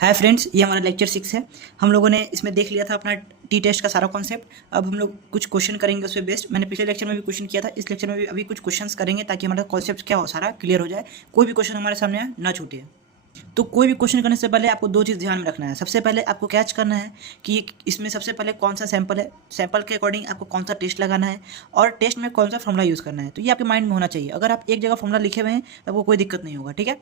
Hi friends, ये हमारा lecture 6 है। हम लोगों ने इसमें देख लिया था अपना टी टेस्ट का सारा कॉन्सेप्ट। अब हम लोग कुछ क्वेश्चन करेंगे उस पर बेस्ड। मैंने पिछले लेक्चर में भी क्वेश्चन किया था, इस लेक्चर में भी अभी कुछ क्वेश्चंस करेंगे ताकि हमारा कॉन्सेप्ट क्या हो सारा क्लियर हो जाए, कोई भी क्वेश्चन हमारे सामने ना छूटे। तो कोई भी क्वेश्चन करने से पहले आपको दो चीज़ ध्यान में रखना है। सबसे पहले आपको कैच करना है कि इसमें सबसे पहले कौन सा सैंपल है, सैंपल के अकॉर्डिंग आपको कौन सा टेस्ट लगाना है और टेस्ट में कौन सा फॉर्मूला यूज़ करना है। तो ये आपके माइंड में होना चाहिए। अगर आप एक जगह फॉर्मूला लिखे हुए हैं तो आपको कोई दिक्कत नहीं होगा, ठीक है।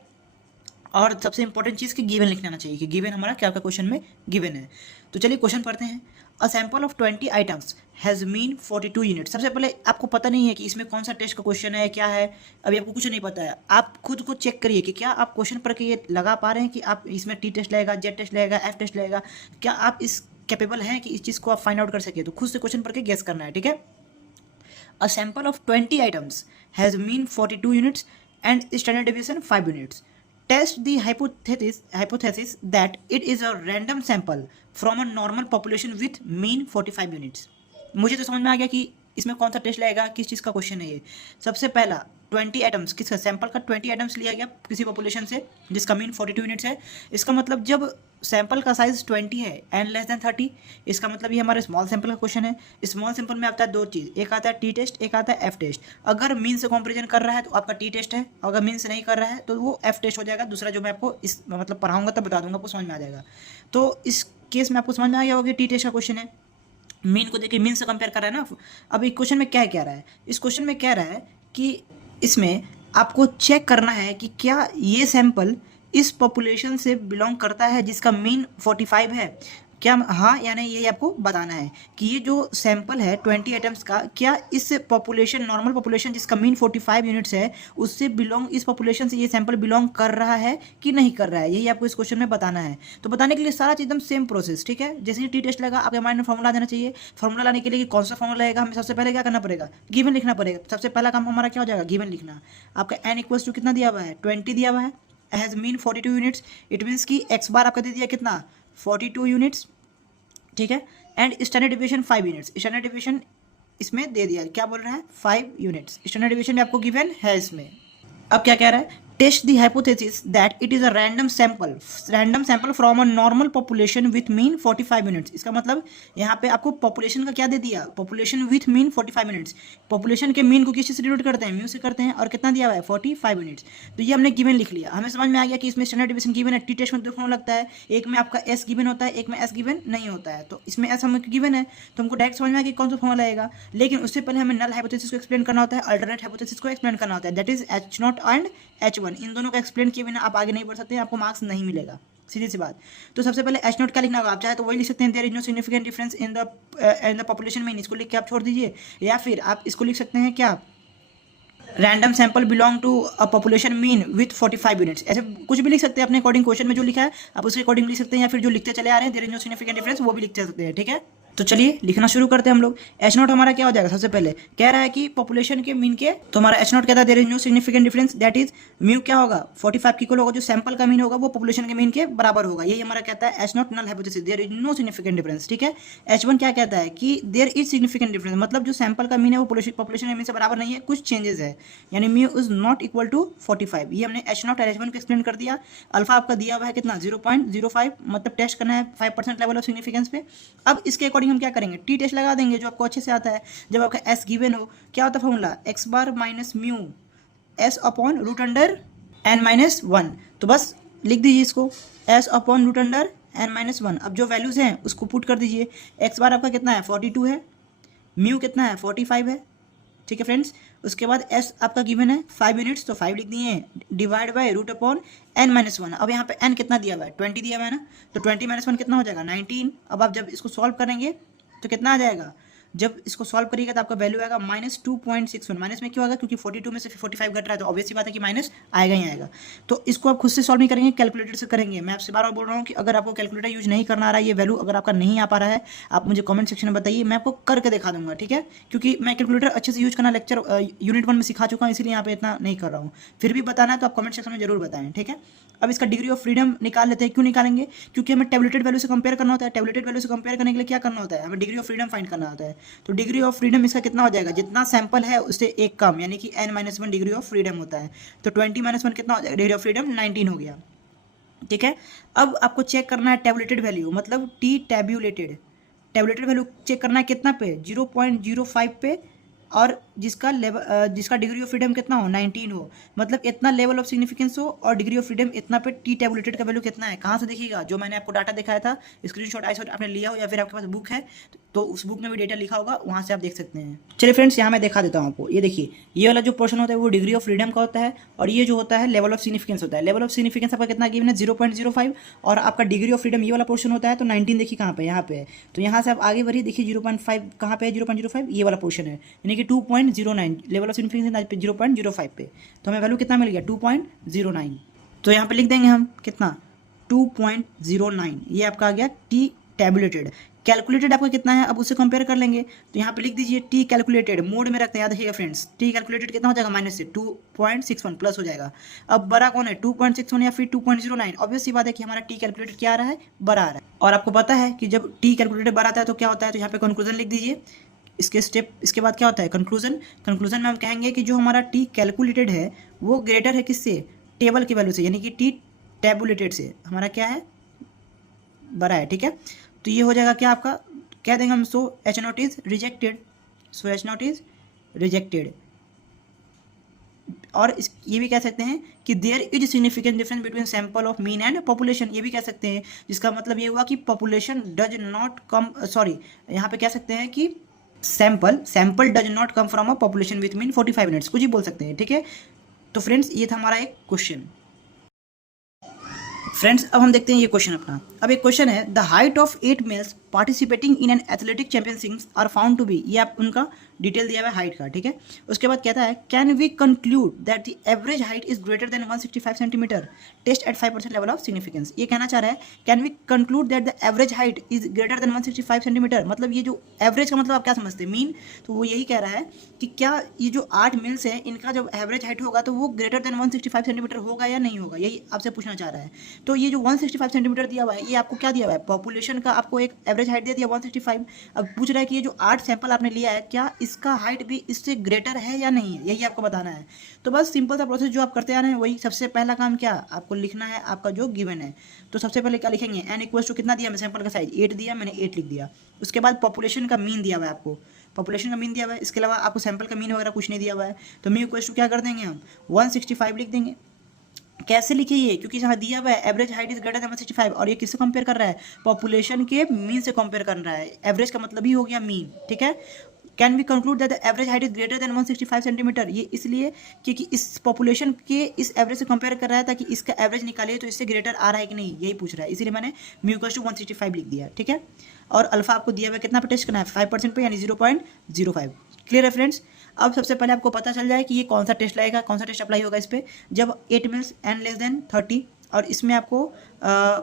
और सबसे इंपॉर्टेंट चीज़ कि गिवन लिखना आना चाहिए कि गिवन हमारा क्या क्या क्वेश्चन में गिवन है। तो चलिए क्वेश्चन पढ़ते हैं। A sample of 20 items has mean 42 unit. सबसे पहले आपको पता नहीं है कि इसमें कौन सा टेस्ट का क्वेश्चन है, क्या है, अभी आपको कुछ नहीं पता है। आप खुद को चेक करिए कि क्या आप क्वेश्चन पढ़ के ये लगा पा रहे हैं कि आप इसमें टी टेस्ट लगेगा, जेड टेस्ट लगेगा, एफ टेस्ट लगेगा। क्या आप इस कैपेबल हैं कि इस चीज़ को आप फाइंड आउट कर सके। तो खुद से क्वेश्चन पढ़ के गेस करना है, ठीक है। A sample of 20 items has mean 42 units and standard deviation 5 units. Test the hypothesis that it is a random sample from a normal population with mean 45 units. मुझे तो समझ में आ गया कि इसमें कौन सा टेस्ट लगेगा, किस चीज़ का क्वेश्चन है ये। सबसे पहला 20 आइटम्स, किसका सैंपल का 20 आइटम्स लिया गया किसी पॉपुलेशन से जिसका मीन 42 यूनिट्स है। इसका मतलब जब सैंपल का साइज 20 है एंड लेस देन 30, इसका मतलब ये हमारे स्मॉल सैंपल का क्वेश्चन है। स्मॉल सैंपल में आता है दो चीज़, एक आता है टी टेस्ट, एक आता है एफ टेस्ट। अगर मीन से कंपेरिजन कर रहा है तो आपका टी टेस्ट है, अगर मीन से नहीं कर रहा है तो वो एफ टेस्ट हो जाएगा। दूसरा जो मैं आपको इस मतलब पढ़ाऊंगा तब बता दूंगा, आपको समझ में आ जाएगा। तो इस केस में आपको समझ में आ गया होगा कि टी टेस्ट का क्वेश्चन है। मीन को देखिए, मीन से कंपेयर कर रहा है ना। अब एक क्वेश्चन में क्या कह रहा है, इस क्वेश्चन में कह रहा है कि इसमें आपको चेक करना है कि क्या ये सैंपल इस पॉपुलेशन से बिलोंग करता है जिसका मीन 45 है, क्या हाँ या नहीं, यही आपको बताना है कि ये जो सैंपल है 20 आइटम्स का, क्या इस पॉपुलेशन, नॉर्मल पॉपुलेशन जिसका मीन 45 यूनिट्स है, उससे बिलोंग, इस पॉपुलेशन से ये सैंपल बिलोंग कर रहा है कि नहीं कर रहा है, यही आपको इस क्वेश्चन में बताना है। तो बताने के लिए सारा चीज़ एकदम सेम प्रोसेस, ठीक है। जैसे ही टी टेस्ट लगा आपके माइंड में फॉर्मूला देना चाहिए। फॉर्मूला लाने के लिए कौन सा फॉर्मूला आएगा, हमें सबसे पहले क्या करना पड़ेगा, गिवन लिखना पड़ेगा। सबसे पहला काम हमारा क्या हो जाएगा, गिवन लिखना। आपका एन इक्वल्स टू कितना दिया हुआ है, 20 दिया हुआ है, has mean 42 units. It means कि एक्स बार आपका दे दिया कितना, 42 यूनिट्स, ठीक है। And standard deviation 5 units, standard deviation इसमें दे दिया, क्या बोल रहा है, 5 यूनिट्स स्टैंडर्ड डिविएशन में आपको गिवन है इसमें। अब क्या कह रहा है, test the hypothesis that it is a random sample from a normal population with mean 45 units. इसका मतलब यहाँ पे आपको पॉपुलेशन का क्या दे दिया, population with mean 45 units. Population के मीन को किस चीज़ से डिनोट करते हैं, म्यू से करते हैं, और कितना दिया हुआ है, 45 यूनिट्स। तो ये हमने गिवन लिख लिया। हमें समझ में आ गया कि इसमें स्टैंडर्ड डिविएशन गिवन है। टी टेस्ट में देखने लगता है, एक में आपका एस गिवन होता है, एक में एस गिवन नहीं होता है। तो इसमें एस हमें गिवन है तो हमको डायरेक्ट समझ में आ गया कौन सा फॉर्मूला आएगा। लेकिन उससे पहले हमें नल हाइपोथेसिस को एक्सप्लेन करना होता है, अल्टरनेट हाइपोथेसिस को एक्सप्लेन करना होता है, that is H not and H1। इन दोनों का एक्सप्लेन किए बिना आप आगे नहीं बढ़ सकते, आपको मार्क्स नहीं मिलेगा, सीधी सी बात। तो सबसे पहले एच नोट क्या लिखना होगा, आप चाहे तो वही लिख सकते हैं, there is no significant difference in the population mean, इसको लिख के आप छोड़ दीजिए। या फिर आप इसको लिख सकते हैं क्या, random sample belong to a population mean with 45 units. ऐसे कुछ भी लिख सकते हैं अपने अकॉर्डिंग, क्वेश्चन में जो लिखा है आप उसके अकॉर्डिंग लिख सकते हैं, या फिर जो लिखते चले आ रहे हैं there is no significant difference, वो भी लिखते सकते हैं, ठीक है। तो चलिए लिखना शुरू करते हैं हम लोग। एच नोट हमारा क्या हो जाएगा, सबसे पहले कह रहा है कि पॉपुलेशन के मीन के, तो हमारा एच नोट कहता है there is no significant difference, that is mu क्या होगा, 45 की इक्वल होगा, जो सैंपल का मीन होगा वो पॉपुलेशन के मीन के बराबर होगा। यही हमारा कहता है H naught null hypothesis, there is no significant difference, ठीक है। एच वन क्या कहता है कि देयर इज सिग्निफिकेंट डिफरेंस, मतलब जो सैंपल का मीन है वो पॉपुलेशन के मीन से बराबर नहीं है, कुछ चेंजेस है, यानी mu is not equal to 45। ये हमने एच नॉट और एच वन को एक्सप्लेन कर दिया। अल्फा आपका दिया हुआ है कितना, 0.05, मतलब टेस्ट करना है 5% लेवल ऑफ सिग्निफिकेंस पे। अब इसके अकॉर्डिंग हम क्या करेंगे, टी टेस्ट लगा देंगे जो आपको अच्छे से आता है। जब आपका एस गिवन हो, क्या होता है formula, X bar minus mu S upon root under N minus 1। तो बस लिख दीजिए इसको, S upon root under N minus 1। अब जो वैल्यूज़ हैं उसको पुट कर दीजिए। एक्स बार आपका कितना है, 42 है, म्यू कितना है, 45 है, ठीक है फ्रेंड्स। उसके बाद एस आपका गिवन है 5 यूनिट्स, तो 5 लिख दिए हैं, divide by root upon n minus 1। अब यहाँ पे एन कितना दिया हुआ है, 20 दिया हुआ है ना, तो 20 माइनस 1 कितना हो जाएगा, 19। अब आप जब इसको सॉल्व करेंगे तो कितना आ जाएगा, जब इसको सॉल्व करिएगा तो आपका वैल्यू आएगा -2.61। माइनस में क्यों आएगा, क्योंकि 42 में से 45 घट रहा है, तो ऑब्वियस सी बात है कि माइनस आएगा ही आएगा। तो इसको आप खुद से सॉल्व नहीं करेंगे, कैलकुलेटर से करेंगे। मैं आपसे बार बार बोल रहा हूँ कि अगर आपको कैलकुलेटर यूज नहीं करना आ रहा है, ये वैल्यू अगर आपका नहीं आ पा रहा है, आप मुझे कमेंट सेक्शन में बताइए, मैं आपको करके दिखा दूंगा, ठीक है। क्योंकि मैं कैलकुलेटर अच्छे से यूज करना लेक्चर यूनिट 1 में सिखा चुका हूँ, इसलिए यहाँ पे इतना नहीं कर रहा हूँ। फिर भी बताना है तो आप कमेंट सेक्शन में जरूर बताएं, ठीक है। अब इसका डिग्री ऑफ फ्रीडम निकाल लेते हैं। क्यों निकालेंगे, क्योंकि हमें टेबलेटेड वैल्यू से कंपेयर करना होता है। टेबलेटेड वैल्यू से कंपेयर करने के लिए क्या करना होता है, हमें डिग्री ऑफ फ्रीडम फाइंड करना होता है। तो डिग्री ऑफ फ्रीडम इसका कितना हो जाएगा, जितना सैंपल है उससे एक कम, यानी कि n-1 डिग्री ऑफ फ्रीडम होता है। तो 20 - 1 कितना हो जाएगा, डिग्री ऑफ फ्रीडम 19 हो गया। ठीक है। अब आपको चेक करना है टेबुलेटेड वैल्यू, मतलब टी टेबुलेटेड वैल्यू चेक करना है कितना पे, 0.05 पे, और जिसका डिग्री ऑफ फ्रीडम कितना हो, 19 हो, मतलब इतना लेवल ऑफ सिग्निफिकेंस हो, और डिग्री ऑफ फ्रीडम इतना पे, टी टेबुलेटेड का वैल्यू कितना है, कहाँ से देखिएगा, जो मैंने आपको डाटा दिखाया था, स्क्रीनशॉट आईशॉट आपने लिया हो या फिर आपके पास बुक है तो उस बुक में भी डेटा लिखा होगा, वहाँ से आप देख सकते हैं। चलिए फ्रेंड्स, यहाँ मैं दिखा देता हूँ आपको, ये देखिए, ये वाला जो पोर्शन होता है वो डिग्री ऑफ फ्रीडम का होता है, और ये जो होता है लेवल ऑफ सिग्निफिकेंस होता है। लेवल ऑफ सिग्निफिकेंस आपका कितना गिवन है, 0.05, और आपका डिग्री ऑफ फ्रीडम ये वाला पोर्शन होता है तो 19 देखिए कहाँ पे, यहाँ पे है। तो यहाँ से आप आगे बढ़िए, देखिए 0.5 कहाँ पे है, 0.05 ये वाला पोर्शन है, यानी कि 2.09 लेवल ऑफ सिग्निफिकेंस पे 0.05 पे, तो हमें वैल्यू कितना मिल गया, 2.09। तो यहाँ पे लिख देंगे हम कितना, 2.09, ये आपका आ गया टी टेबुलेटेड। कैलकुलेटेड आपका कितना है, अब उससे कंपेयर कर लेंगे, तो यहाँ पे लिख दीजिए टी कैलकुलेटेड, मोड में रखते हैं, याद रखिएगा फ्रेंड्स, टी कैलकुलेटेड कितना हो जाएगा, माइनस से 2.61 प्लस हो जाएगा। अब बड़ा कौन है, 2.61 या फिर 2.09, ऑब्वियस सी बात है कि हमारा टी कैलकुलेटेड क्या आ रहा है, बड़ा आ रहा है। और आपको पता है कि जब टी कैलकुलेटेड बड़ा आता है तो क्या होता है, तो यहाँ पे कंक्लूजन लिख दीजिए, इसके बाद क्या होता है, कंक्लूजन में हम कहेंगे कि जो हमारा टी कैलकुलेटेड है वो ग्रेटर है किससे, टेबल की वैल्यू से, यानी कि टी टेबुलेटेड से हमारा क्या है, बड़ा है। ठीक है, तो ये हो जाएगा क्या आपका, कह देंगे हम so H naught is rejected, और ये भी कह सकते हैं कि there is significant difference between sample of mean and population, ये भी कह सकते हैं, जिसका मतलब ये हुआ कि population does not come, sorry यहाँ पे कह सकते हैं कि sample does not come from a population with mean 45 minutes, कुछ ही बोल सकते हैं। ठीक है, तो फ्रेंड्स ये था हमारा एक क्वेश्चन। फ्रेंड्स अब हम देखते हैं ये क्वेश्चन अपना। अब एक क्वेश्चन है, the height of 8 males participating in an athletic championships are found to be, ये आप उनका डिटेल दिया हुआ है हाइट का। ठीक है, उसके बाद कहता है can we conclude that the average height is greater than 165 centimetre, test at 5% level of significance. ये कहना चाह रहा है can we conclude that the average height is greater than 165 centimetre, मतलब ये जो एवरेज का मतलब आप क्या समझते हैं, मीन, तो वो यही कह रहा है कि क्या ये जो 8 मेल्स हैं इनका जब एवरेज हाइट होगा तो वो ग्रेटर देन 165 सेंटीमीटर होगा या नहीं होगा, यही आपसे पूछना चाह रहा है। तो ये जो 165 सेंटीमीटर दिया हुआ है ये आपको क्या दिया हुआ है, पॉपुलेशन का आपको एक एवरेज हाइट दे दिया 165। अब पूछ रहा है कि ये जो 8 सैंपल आपने लिया है क्या इसका हाइट भी इससे ग्रेटर है या नहीं है, यही आपको बताना है। तो बस सिंपल सा प्रोसेस जो आप करते आ रहे हैं वही, सबसे पहला काम क्या आपको लिखना है, आपका जो गिवन है, तो सबसे पहले क्या लिखेंगे, एन इक्वल्स टू कितना दिया, मैं सैंपल का साइज 8 दिया, मैंने 8 लिख दिया। उसके बाद पॉपुलेशन का मीन दिया हुआ है आपको, पॉपुलेशन का मीन दिया हुआ है, इसके अलावा आपको सैंपल का मीन वगैरह कुछ नहीं दिया हुआ है, तो मीन इक्वल्स टू क्या कर देंगे हम 165 लिख देंगे। कैसे लिखे ये, क्योंकि यहाँ दिया हुआ है average height is greater than 165, और ये किससे कंपेयर कर रहा है, पॉपुलेशन के मीन से कंपेयर कर रहा है, एवरेज का मतलब ही हो गया मीन। ठीक है, can we conclude that the average height is greater than 165 centimetre, ये इसलिए क्योंकि इस पॉपुलेशन के इस एवरेज से कंपेयर कर रहा है ताकि इसका एवरेज निकालिए तो इससे ग्रेटर आ रहा है कि नहीं, यही पूछ रहा है, इसीलिए मैंने म्यू इक्वल्स टू 165 लिख दिया। ठीक है, और अल्फा आपको दिया हुआ है कितना पे टेस्ट करना है, 5% पे, यानी 0.05। क्लियर है फ्रेंड्स। अब सबसे पहले आपको पता चल जाए कि ये कौन सा टेस्ट लगेगा, कौन सा टेस्ट अप्लाई होगा इस पर, जब 8 मिल्स एन लेस देन 30, और इसमें आपको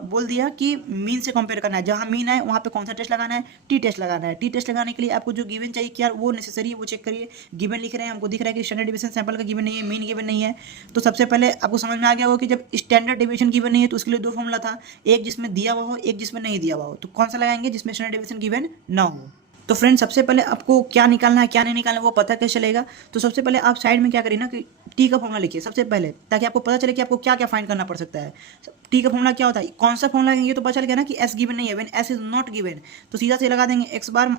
बोल दिया कि मीन से कंपेयर करना है, जहाँ मीन है वहाँ पे कौन सा टेस्ट लगाना है, टी टेस्ट लगाना है। टी टेस्ट लगाने के लिए आपको जो गिवन चाहिए क्या वो नेसेसरी है वो चेक करिए। गिवन लिख रहे हैं, हमको दिख रहा है कि स्टैंडर्ड डिवीजन सैंपल का गिवन नहीं है, मीन गिवन नहीं है, तो सबसे पहले आपको समझ में आ गया हो कि जब स्टैंडर्ड डिवीजन गिवन नहीं है तो उसके लिए 2 फॉर्मूला था, एक जिसमें दिया हुआ हो, एक जिसमें नहीं दिया हुआ हो, तो कौन सा लगाएंगे, जिसमें स्टैंडर्ड डिवीजन गिवन ना हो। तो फ्रेंड सबसे पहले आपको क्या निकालना है क्या नहीं निकालना है वो पता कैसे चलेगा, तो सबसे पहले आप साइड में क्या करिए ना कि टी का फॉर्मूला लिखिए सबसे पहले, ताकि आपको पता चले कि आपको क्या क्या फाइंड करना पड़ सकता है। टी का फॉर्मूला क्या होता है, कौन सा फॉर्मूला ये तो पता चल गया ना कि एस गिवन नहीं है, when S is not given, तो सीधा से लगा देंगे X bar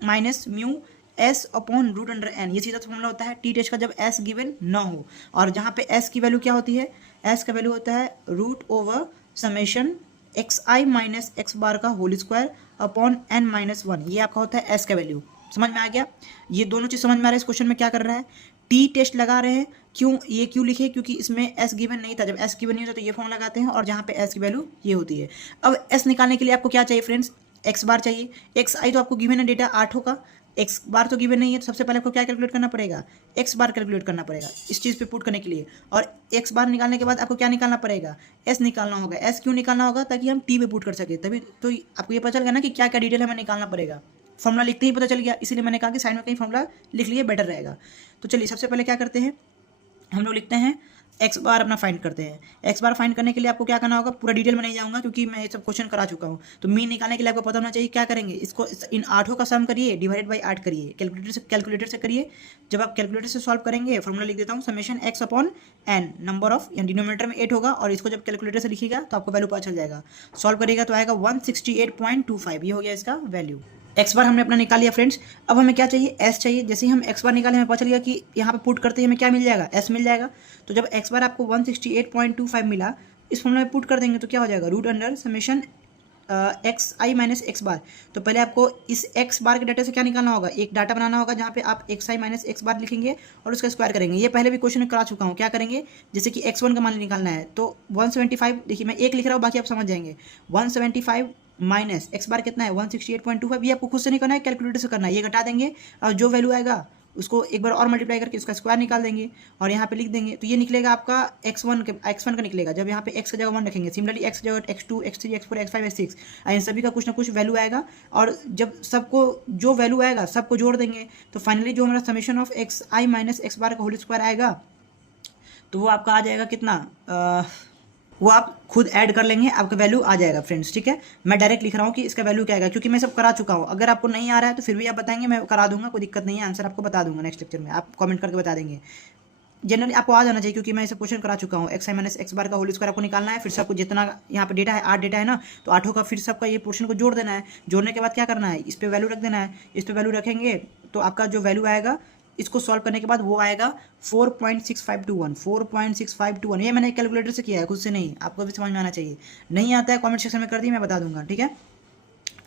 minus mu S upon root under N, ये सीधा फॉर्मूला होता है टी टेस्ट का जब एस गिवन ना हो। और जहाँ पे एस की वैल्यू क्या होती है, एस का वैल्यू होता है रूट ओवर समेशन एक्स आई माइनस एक्स बार का whole square upon n minus 1, ये आपका होता है एस का वैल्यू। समझ में आ गया, ये दोनों चीज़ समझ में आ रहा है। इस क्वेश्चन में क्या कर रहा है, टी टेस्ट लगा रहे हैं, क्यों लिखे, क्योंकि इसमें एस गिवन नहीं था, जब एस गिवन नहीं होता तो ये फॉर्म लगाते हैं, और जहाँ पे एस की वैल्यू ये होती है। अब एस निकालने के लिए आपको क्या चाहिए फ्रेंड्स, एक्स बार चाहिए। एक्स आई तो आपको गिवन है डेटा 8 होगा, एक्स बार तो गिवन नहीं है, तो सबसे पहले आपको क्या कैलकुलेट करना पड़ेगा, एक्स बार कैलकुलेट करना पड़ेगा इस चीज़ पे पुट करने के लिए। और एक्स बार निकालने के बाद आपको क्या निकालना पड़ेगा, एस निकालना होगा। एस क्यों निकालना होगा, ताकि हम टी पे पुट कर सके, तभी तो आपको ये पता चल गया ना कि क्या क्या डिटेल हमें निकालना पड़ेगा। फॉर्मूला लिखते ही पता चल गया, इसीलिए मैंने कहा कि साइड में कहीं फॉर्मूला लिख लिए बेटर रहेगा। तो चलिए सबसे पहले क्या करते हैं, हम लोग लिखते हैं एक्स बार अपना फाइंड करते हैं। एक्स बार फाइंड करने के लिए आपको क्या करना होगा, पूरा डिटेल में नहीं जाऊंगा क्योंकि मैं ये सब क्वेश्चन करा चुका हूँ। तो मीन निकालने के लिए आपको पता होना चाहिए क्या करेंगे, इसको इन आठों का सम करिए, डिवाइडेड बाई 8 करिए, कैलकुलेटर से करिए। जब आप कैलकुलेटर से सॉल्व करेंगे, फॉर्मूला लिख देता हूँ, summation x upon n, number of denominator में 8 होगा, और इसको जब कैलकुलेटर से लिखिएगा तो आपको वैल्यू पता चल जाएगा। सॉल्व करिएगा तो आएगा 168.25, ये हो गया इसका वैल्यू। एक्स बार हमने अपना निकाल लिया फ्रेंड्स। अब हमें क्या चाहिए, एस चाहिए। जैसे ही हम एक्स बार निकाले हमें पता चल गया कि यहाँ पे पुट करते ही हमें क्या मिल जाएगा, एस मिल जाएगा। तो जब एक्स बार आपको 168.25 मिला, इस फॉर्मूला में पुट कर देंगे तो क्या हो जाएगा, रूट अंडर समेशन एक्स आई माइनस एक्स बार। तो पहले आपको इस एक्स बार के डाटा से क्या निकालना होगा, एक डाटा बनाना होगा जहाँ पे आप एक्स आई माइनस एक्स बार लिखेंगे और उसका स्क्वायर करेंगे। ये पहले भी क्वेश्चन में करा चुका हूँ। क्या करेंगे, जैसे कि एक्स वन का मान निकालना है तो 175, देखिए मैं एक लिख रहा हूँ, बाकी आप समझ जाएंगे। 175 माइनस एक्स बार कितना है 168.25, ये आपको खुद से नहीं करना है, कैलकुलेटर से करना है। ये घटा देंगे और जो वैल्यू आएगा उसको एक बार और मल्टीप्लाई करके उसका स्क्वायर निकाल देंगे और यहाँ पे लिख देंगे। तो ये निकलेगा आपका x1 का निकलेगा। जब यहाँ पे x की जगह 1 रखेंगे, सिमिलरली x की जगह x2, x3, x4, x5, x6, इन सभी का कुछ ना कुछ वैल्यू आएगा। और जब सबको जो वैल्यू आएगा सबको जोड़ देंगे तो फाइनली जो हमारा summation of X I minus x bar का होल स्क्वायर आएगा, तो वो आपका आ जाएगा कितना, वो आप खुद ऐड कर लेंगे, आपका वैल्यू आ जाएगा फ्रेंड्स। ठीक है, मैं डायरेक्ट लिख रहा हूँ कि इसका वैल्यू क्या आएगा क्योंकि मैं सब करा चुका हूँ। अगर आपको नहीं आ रहा है तो फिर भी आप बताएंगे, मैं करा दूंगा, कोई दिक्कत नहीं है। आंसर आपको बता दूंगा नेक्स्ट लेक्चर में, आप कमेंट करके बता देंगे। जनरली आपको आ जाना चाहिए क्योंकि मैं इसे क्वेश्चन करा चुका हूँ। एक्स आई माइनस एक्स बार का होल स्क्वायर आपको निकालना है, फिर सबको जितना यहाँ पे डेटा है 8 डेटा है ना, तो 8 का फिर सबका ये पोर्शन को जोड़ देना है। जोड़ने के बाद क्या करना है, इस पर वैल्यू रख देना है। इस पर वैल्यू रखेंगे तो आपका जो वैल्यू आएगा इसको सॉल्व करने के बाद वो आएगा 4.6521। ये मैंने कैलकुलेटर से किया है, खुद से नहीं। आपको भी समझ में आना चाहिए। नहीं आता है कमेंट सेक्शन में कर दी, मैं बता दूंगा। ठीक है,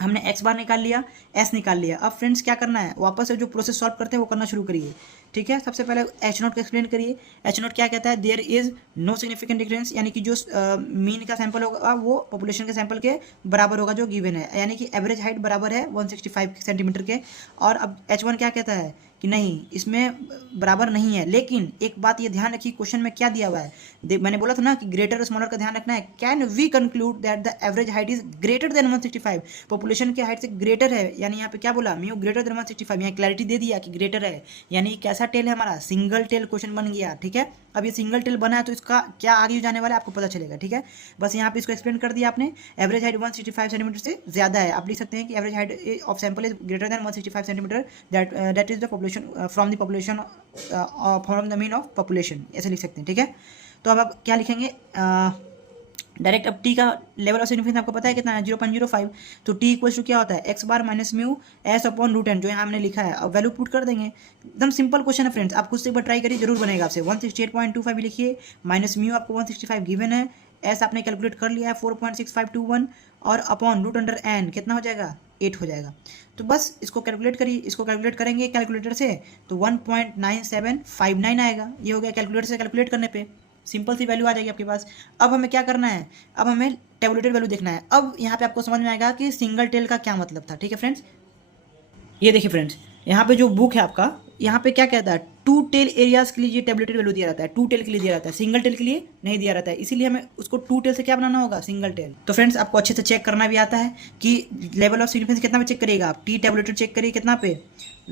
हमने एक्स बार निकाल लिया, एस निकाल लिया। अब फ्रेंड्स क्या करना है, वापस से जो प्रोसेस सॉल्व करते हैं वो करना शुरू करिए। ठीक है, सबसे पहले एच नोट का एक्सप्लेन करिए। एच नोट क्या कहता है, there is no significant difference, यानी कि जो मीन का सैंपल होगा वो पॉपुलेशन के सैंपल के बराबर होगा जो गिवन है, यानी कि एवरेज हाइट बराबर है 165 सेंटीमीटर के। और अब H1 क्या कहता है कि नहीं, इसमें बराबर नहीं है। लेकिन एक बात ये ध्यान रखिए, क्वेश्चन में क्या दिया हुआ है, मैंने बोला था ना कि ग्रेटर स्मॉलर का ध्यान रखना है। Can we conclude that the average height is greater than 165, population की हाइट से ग्रेटर है, यानी यहाँ पे क्या बोला, म्यू ग्रेटर देन 165, यहाँ क्लैरिटी दे दिया कि ग्रेटर है। यानी कैसा टेल है हमारा, सिंगल टेल क्वेश्चन बन गया। ठीक है, अब ये सिंगल टेल बना है तो इसका क्या आगे जाने वाला है आपको पता चलेगा। ठीक है, बस यहाँ पे इसको एक्सप्लेन कर दिया आपने। एवरेज हाइट 165 सेंटीमीटर से ज़्यादा है, आप लिख सकते हैं कि average height of sample is greater than 165 centimetre, that is the population from the population from the mean of population, ऐसे लिख सकते हैं। ठीक है, तो अब आप क्या लिखेंगे डायरेक्ट। अब टी का लेवल ऑफ सिग्निफिकेंस आपको पता है कितना है, 0.05। तो टी इक्वल टू क्या होता है, X bar minus mu S upon root N, जो यहाँ हमने लिखा है। अब वैल्यू पुट कर देंगे, एकदम सिंपल क्वेश्चन है फ्रेंड्स। आप खुद से एक बार ट्राई करिए, जरूर बनेगा आपसे। 168.25 लिखिए, माइनस म्यू आपको 165 गिवन है, एस आपने कैलकुलेट कर लिया है 4.6521, और अपॉन रूट अंडर एन कितना हो जाएगा, 8 हो जाएगा। तो बस इसको कैलकुलेट करिए, इसको कैलकुलेट करेंगे कैलकुलेटर से तो 1.9759 आएगा। ये हो गया कैलकुलेटर से कैलकुलेट करने पे, सिंपल सी वैल्यू आ जाएगी आपके पास। अब हमें क्या करना है, अब हमें टेबुलेटेड वैल्यू देखना है। अब यहाँ पे आपको समझ में आएगा कि सिंगल टेल का क्या मतलब था। ठीक है फ्रेंड्स, ये देखिए फ्रेंड्स, यहाँ पे जो बुक है आपका, यहाँ पे क्या कहता है, 2 टेल एरियाज के लिए ये टेबलेटेड वैल्यू दिया रहता है, 2 टेल के लिए दिया रहता है, सिंगल टेल के लिए नहीं दिया रहता है। इसीलिए हमें उसको 2 टेल से क्या बनाना होगा, सिंगल टेल। तो फ्रेंड्स आपको अच्छे से चेक करना भी आता है कि लेवल ऑफ सिग्निफिकेंस कितना पे चेक करिएगा आप, टी टेबलेटेड चेक करिए कितना पे,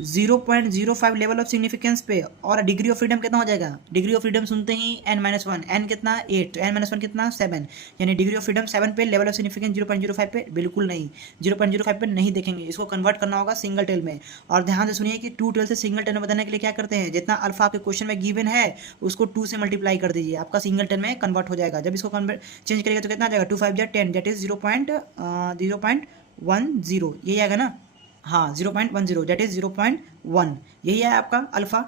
0.05 लेवल ऑफ सिग्निफिकेंस पे। और डिग्री ऑफ फ्रीडम कितना हो जाएगा, डिग्री ऑफ फ्रीडम सुनते ही n-1, n कितना 8, तो n-1 कितना 7, यानी डिग्री ऑफ फ्रीडम 7 पे, लेवल ऑफ सिग्निफिकेंस 0.05 पे बिल्कुल नहीं, 0.05 पे नहीं देखेंगे, इसको कन्वर्ट करना होगा सिंगल टेल में। और ध्यान से सुनिए कि 2 टेल से सिंगल टेल में बताने के लिए क्या करते हैं, जितना अल्फा आपके क्वेश्चन में गिवन है उसको 2 से मल्टीप्लाई कर दीजिए, आपका सिंगल टेल में कन्वर्ट हो जाएगा। जब इसको चेंज करेगा तो कितना आ जाएगा, 2 5 10, दैट इज 0.10, यही आएगा ना, हाँ 0.10, दैट इज 0.1, यही है आपका अल्फा।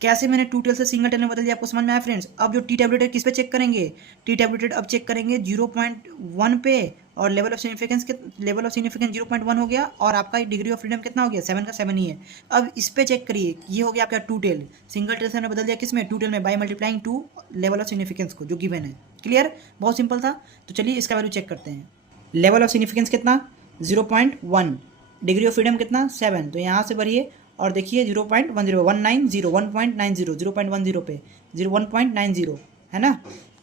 कैसे मैंने 2 टेल से सिंगल टेल में बदल दिया, आपको समझ में आया फ्रेंड्स। अब जो टी टेबलेटेड किस पे चेक करेंगे, टी टेबलेटेड अब चेक करेंगे 0.1 पे, और लेवल ऑफ सिग्निफिकेंस 0.1 हो गया, और आपका डिग्री ऑफ फ्रीडम कितना हो गया, 7 का 7 ही है। अब इस पे चेक करिए, ये हो गया आपका 2 टेल, सिंगल टेल से हमने बदल दिया किस में, 2 टेल में, by multiplying 2 level of significance को जो गिवन है। क्लियर, बहुत सिंपल था। तो चलिए इसका वैल्यू चेक करते हैं। लेवल ऑफ सिग्निफिकेंस कितना 0.1, डिग्री ऑफ फ्रीडम कितना 7, तो यहाँ से भरिए और देखिए 0.10 0.90 पे 1.90 है ना।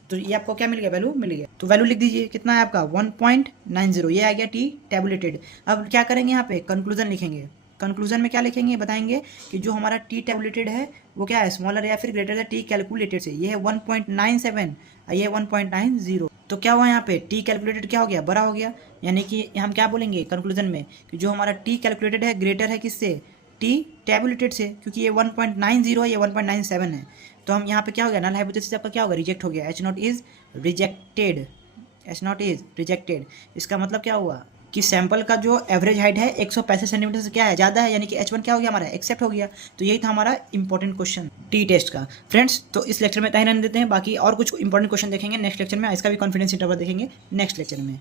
तो ये आपको क्या मिल गया, वैल्यू मिल गया। तो वैल्यू लिख दीजिए, कितना है आपका 1.90, ये आ गया टी टेबुलेटेड। अब क्या करेंगे, यहाँ पे कंक्लूजन लिखेंगे। कंक्लूजन में क्या लिखेंगे, बताएंगे कि जो हमारा टी टैबुलेटेड है वो क्या है, स्मॉलर या फिर ग्रेटर टी कैलकुलेटेड से। ये है 1.97, ये है 1.90। तो क्या हुआ यहाँ पे, टी कैलकुलेटेड क्या हो गया, बड़ा हो गया। यानी कि हम क्या बोलेंगे कंक्लूजन में कि जो हमारा टी कैलकुलेटेड है ग्रेटर है किससे, टी टैबुलेटेड से, क्योंकि ये 1.90 है, ये 1.97 है। तो हम यहाँ पे क्या हो गया, नल हाइपोथेसिस आपका क्या होगा, रिजेक्ट हो गया। H naught is rejected, H naught is rejected. इसका मतलब क्या हुआ कि सैंपल का जो एवरेज हाइट है 165 सेंटीमीटर से क्या है, ज़्यादा है, यानी कि H1 क्या हो गया हमारा, एक्सेप्ट हो गया। तो यही था हमारा इंपॉर्टेंट क्वेश्चन टी टेस्ट का। फ्रेंड्स तो इस लेक्चर में इतना ही रहने देते हैं, बाकी और कुछ इंपॉर्टेंट क्वेश्चन देखेंगे नेक्स्ट लेक्चर में, इसका भी कॉन्फिडेंस इंटरवल देखेंगे नेक्स्ट लेक्चर में।